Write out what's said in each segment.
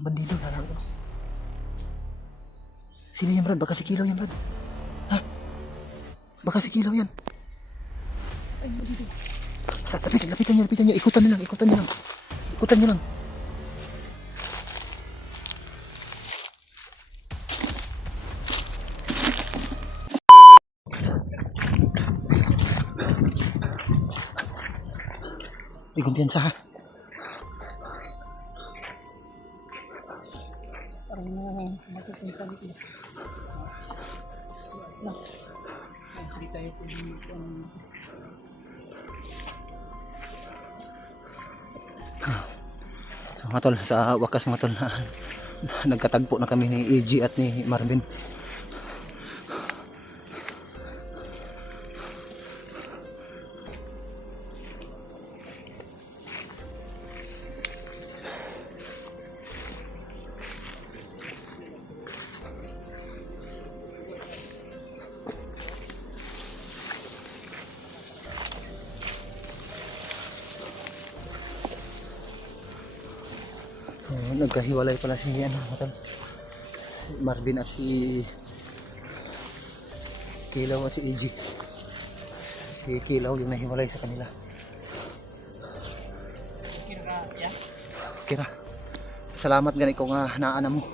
bandido na lang. Sino yan, Brad? Baka si Kilaw yan, Brad. Ha? Baka si Kilaw yan. Ay, bandido. Lapitan nyo. Ikutan nyo lang. Ikutan nyo lang. May kumpiyansa ha. Parang matutunta dito. Hindi tayo pwede So, mga tol, sa wakas mga tol, nagkatagpo na kami ni EG at ni Marvin. Nagkahiwalay pala si si Marvin at si Kilaw at si EG. Si Kilaw yung nahiwalay sa kanila. Kira. Salamat ganit ko nga naana mo.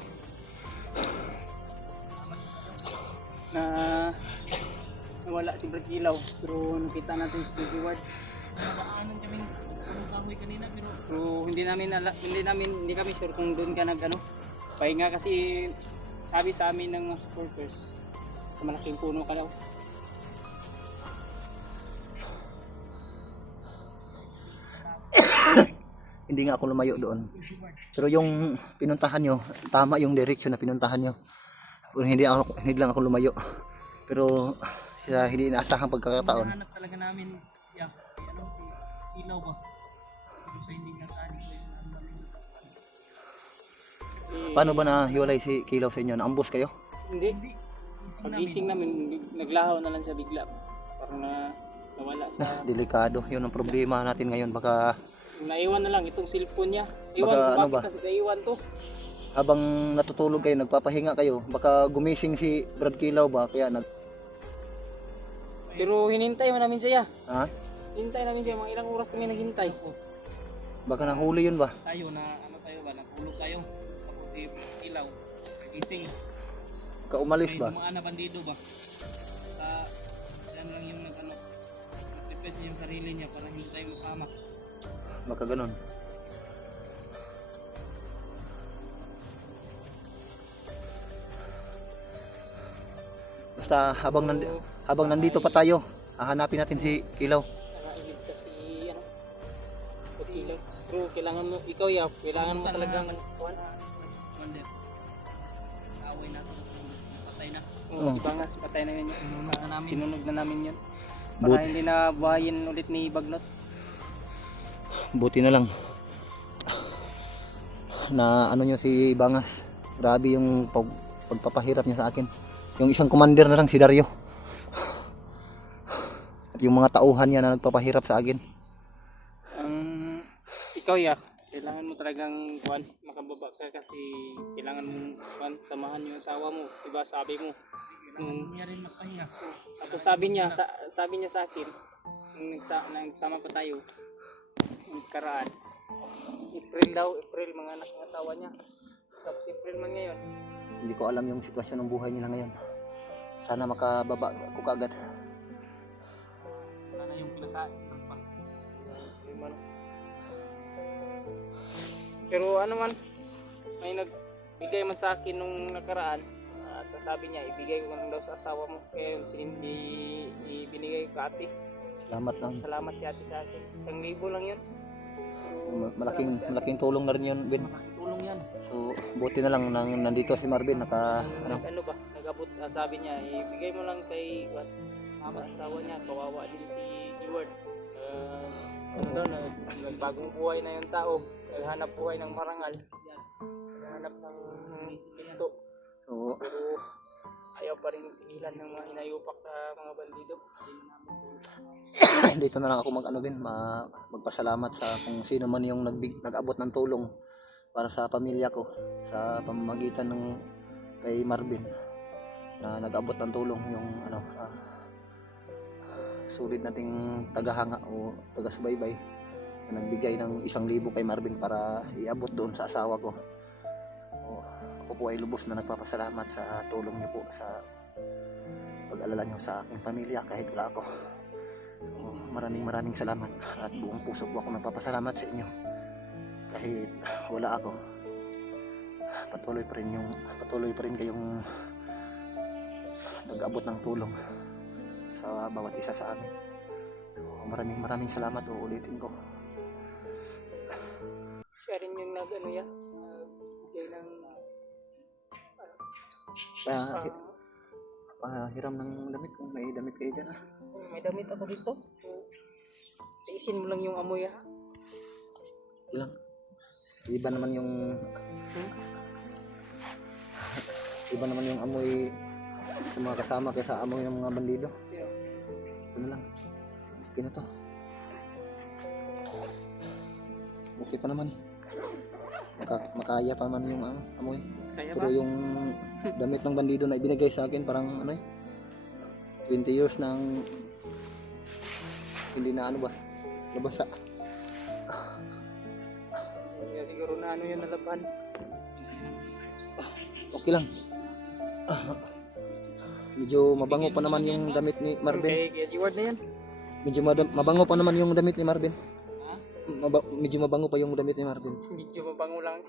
na nawala si Brad Kilaw, pero nakita natin si Edward. Nadaanan kami ng kahoy kanina, pero hindi kami sure kung doon ka pahinga, kasi sabi sa amin ng mga supporters sa malaking puno ka daw. Hindi nga ako lumayo doon. Pero yung pinuntahan nyo, tama yung direction na pinuntahan nyo. Pero hindi lang ako lumayo. Pero sa hindi inaasahang pagkakataon. Hinahanap talaga namin si Kilaw ba? Pero sa hindi nasali ko Paano ba nahiwalay si Kilaw sa inyo? Naambos kayo? Hindi. Pag-ising namin, naglahaw na lang siya bigla. Parang nawala siya. Delikado. Yun ang problema natin ngayon. Baka Naiwan na lang itong cellphone niya. Baka ano ba? Kasi naiwan to? habang natutulog kayo, nagpapahinga kayo, baka gumising si Brad Kilaw ba? Kaya Pero hinintay mo namin siya. Ha? Hinintay namin siya. Mga ilang oras kami naghintay. Baka nahuli yun ba? Tayo natulog tayo. Tapos si Kilaw, nagising. Baka umalis ba? Mga bandido ba? Yan lang yung nag-repress niya yung sarili niya para hindi tayo mapahamak. Baka ganun. Basta habang nandito pa tayo, hahanapin natin si Kilaw. Nakailig kasi si Kilaw. Pero kailangan mo, ikaw kailangan mo talagang Wonder. Away natin. Patay na. Si Bangas, patay na yun. Sinunog na namin yun. Para hindi na buhayin ulit ni Bagnot. Buti na lang na nyo si Bangas. Grabe yung pagpapahirap niya sa akin. Yung isang commander na lang si Dario. At yung mga tauhan niya na nagpapahirap sa akin. Ikaw kailangan mo talagang makababa ka, kasi kailangan mo samahan yung asawa mo. Diba sabi mo? Niya rin magpahinga. Tapos sabi niya sa akin, nagsama pa tayo. Karaan. April mga anak ng asawa niya. Tapos April man ngayon. Hindi ko alam yung sitwasyon ng buhay nila ngayon. Sana makababa ko kaagad. Wala na yung kinakain. Pero may nagbigay man sa akin nung nakaraan. At sabi niya, ibigay ko lang daw sa asawa mo. Kaya ibinigay ko ate. Salamat si ate sa akin. 1,000 lang yun. Malaking tulong na rin yun, Ben. Malaking tulong yan. So, buti na lang nandito si Marvin. Nag-abot, sabi niya, ibigay mo lang kay sa asawa niya. Kawawa din si Edward. Nagbagong buhay na yung tao. Naghanap buhay ng marangal. Naghanap ng pinto. So, Pero ayaw pa rin tigilan ng mga inayupak na mga bandido. dito na lang ako magpasalamat sa kung sino man yung nag-abot ng tulong para sa pamilya ko sa pamamagitan ng kay Marvin na nag-abot ng tulong yung sulit nating tagahanga o taga-subaybay na nagbigay ng 1,000 kay Marvin para iabot doon sa asawa ko. Ako po ay lubos na nagpapasalamat sa tulong niyo po sa pag-alala niyo sa aking pamilya kahit wala ako. Maraming salamat at buong puso po ako nagpapasalamat sa inyo. Kahit wala ako, patuloy pa rin kayong nag-abot ng tulong sa bawat isa sa amin. So, maraming salamat, uulitin ko. Siya rin yung nag-ano yan, bigay ng Pahiram ng damit kung may damit kayo dyan. may damit ako dito. Tiisin mo lang yung amoy ha. Ilang? Iba naman yung amoy sa mga kasama kaysa amoy ng mga bandido. Ito na lang. Okay na to. Okay pa naman. Makaya pa man yung amoy. Kaya Pero ba? yung damit ng bandido na ibinigay sa akin parang 20 years nang hindi na nabasa. Kaya siguro na yan nalaban. Okay lang. Medyo mabango pa naman yung damit ni Marvin. Kaya G-word na yan. Medyo mabango pa naman yung damit ni Marvin. Medyo mabango pa yung damit ni Marvin. Medyo mabango lang.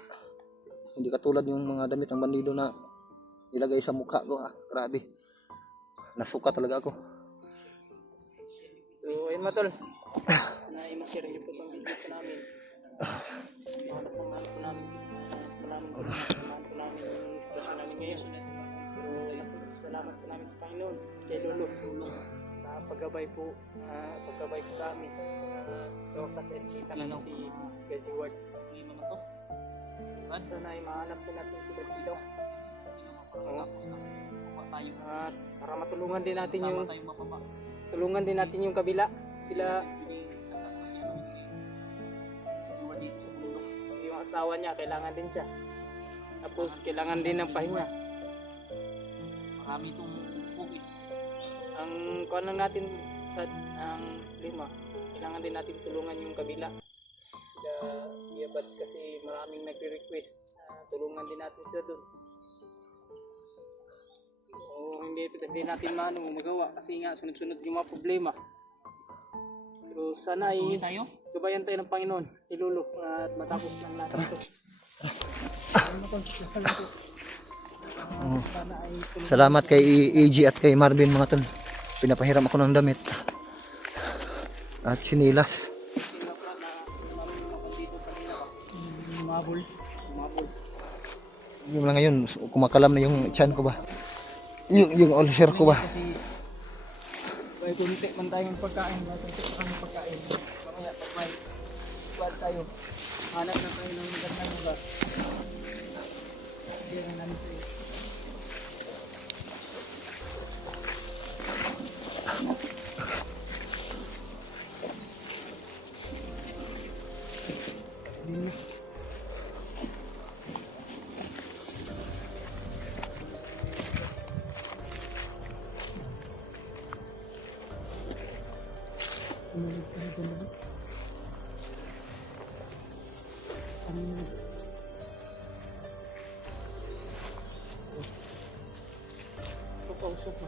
Hindi katulad yung mga damit ng bandido na nilagay sa mukha ko. Grabe. Nasuka talaga ako. So ayun matol. Na i-share niyo po itong video po namin. Nakasama po namin. Salamat po namin yung sitwasyon namin ngayon. So salamat po namin sa Panginoon. Kay Lolo. Sa paggabay po sa amin. So kasi kita na lang si Gaji Ward. Sana ay mahanap din natin si Gaji daw. At para matulungan din natin yung kabila. Sila yung asawa niya kailangan din siya. Tapos kailangan din ng pahinga. Marami itong bukid. Ang kuha lang natin ang lima. Kailangan din natin tulungan yung kabila. Sila Bats kasi maraming nagre-request. Tulungan din natin sila doon. Hindi natin magawa kasi nga sunod-sunod yung mga problema. Pero sana ay gabayan tayo ng Panginoon, Ilolo, at matapos lang natin ito. Salamat kay AG at kay Marvin mga tol. Pinapahiram ako ng damit. At sinilas. Mabul. Yung lang ngayon, kumakalam na yung tiyan ko ba? Yung ulcer ko ba? Kasi may kunti man tayong pagkain, Mamaya pag may squad tayo, hanap na tayo ng magandang lugar. Hindi na namin tayo. Usok na.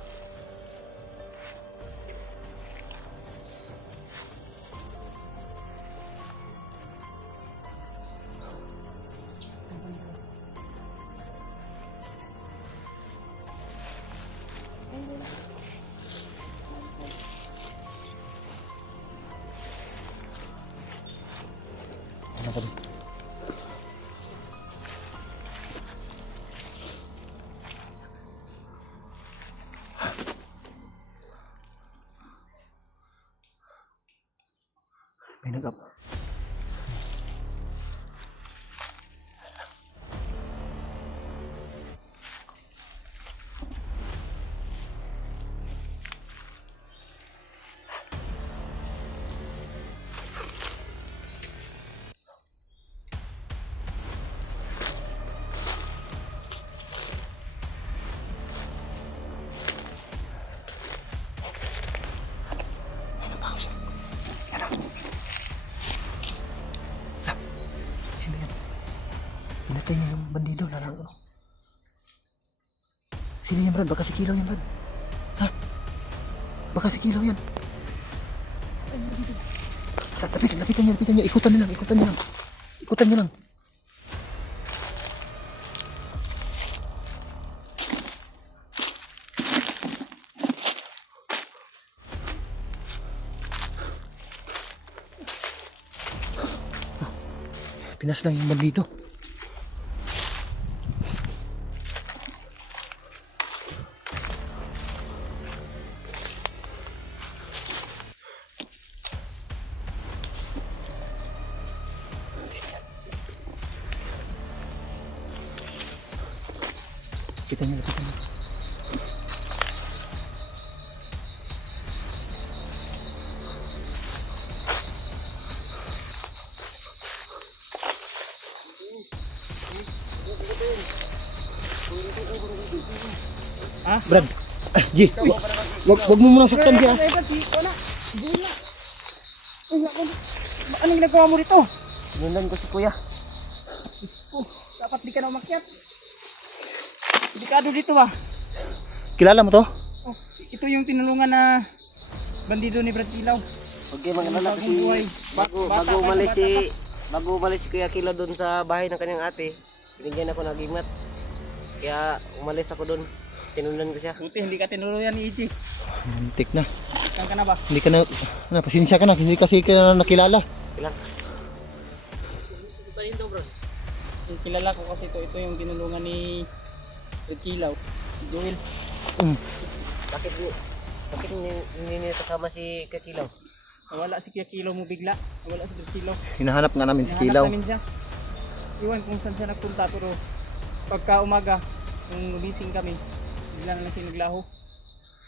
Ano ba? niya yung bandido. Ano? Sino yan, Brad? Baka si Kilaw yan, Brad. Ha? Baka si Kilaw yan. Lapitan niyo. Ikutan niyo lang. Pinas lang yung bandido. Kita niyo. Ha? Brad, G, wag mo munang saktan siya. Anong ginagawa mo rito? Sinundan ko si Kuya. Dapat di ka na umakyat. Delikado dito ba? Kilala mo to? Oh, ito yung tinulungan na bandido ni Brad Kilaw. Huwag kayo mag-alala kasi buhay. bago umalis si Kuya Kilo doon sa bahay ng kanyang ate, binigyan ako ng agimat. Kaya umalis ako doon, tinundan ko siya. Buti hindi ka tinuluyan ni Ichi. Muntik na. Ikan ka na ba? Hindi ka na, pasensya ka na. Hindi kasi ka na nakilala. Kailan? Yung kilala ko kasi ito yung tinulungan ni Brad Kilaw. Si Joel. Bakit hindi niya kasama si Kuya Kilo? Nawala si Kuya Kilaw mo bigla. Nawala si Brad Kilaw. Hinahanap nga namin si Hinahanap Kilaw. namin siya. Iwan kung saan siya nagpunta pero pagka umaga, nung gumising kami, bigla na lang siya naglaho.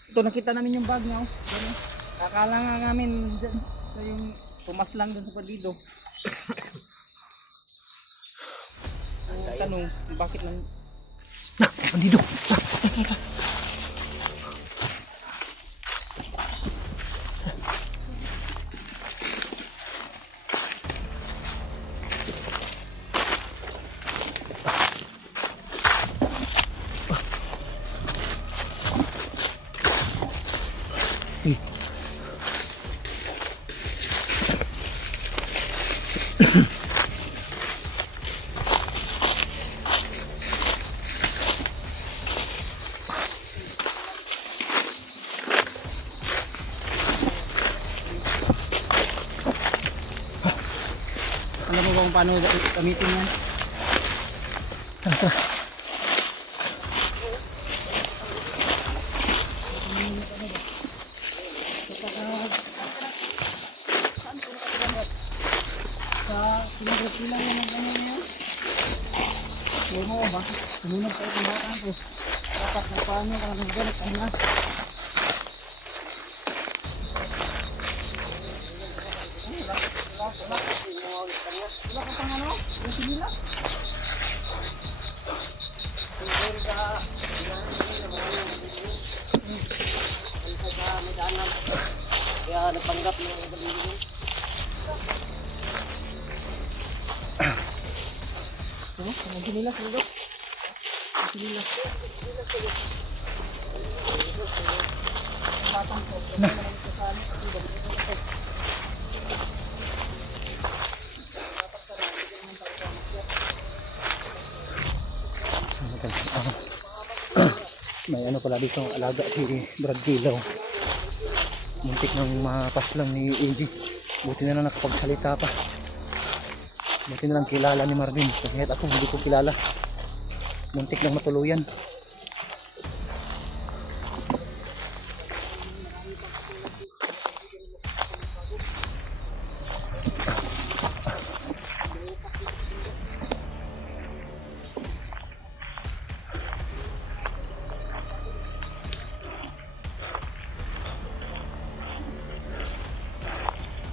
Ito nakita namin yung bag niya. Oh. Yan, oh. Akala nga namin dyan, sa yung pumas lang dun sa bandido. So, tanong, bakit nang Bandido. alam mo ba kung paano gamitin yan? Sa pinag-repila yan ang ganyan ngayon. Huwag mo ba? Sumunod kayo ng bata ko. Dapat na paano ka nagagalit ka na. Wala ka pang ano? Yung sinila? Kaya napanggap ng bandido. Ano? Yung sinila? Sino? Yung sinila. Batang ko. May ano pala dito ang alaga si Brad Kilaw. Muntik nang mapas lang ni AG. Buti na lang nakapagsalita pa. Buti na lang kilala ni Marvin. Kahit ako hindi ko kilala. Muntik lang matuluyan.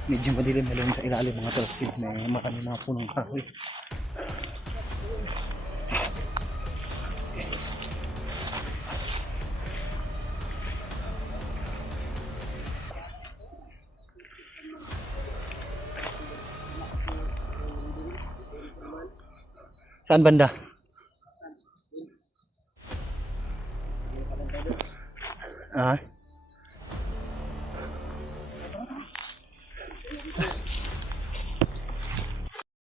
Medyo madilim na lang sa ilalim mga talakid. May marami mga punong kahoy. Saan banda? Ah,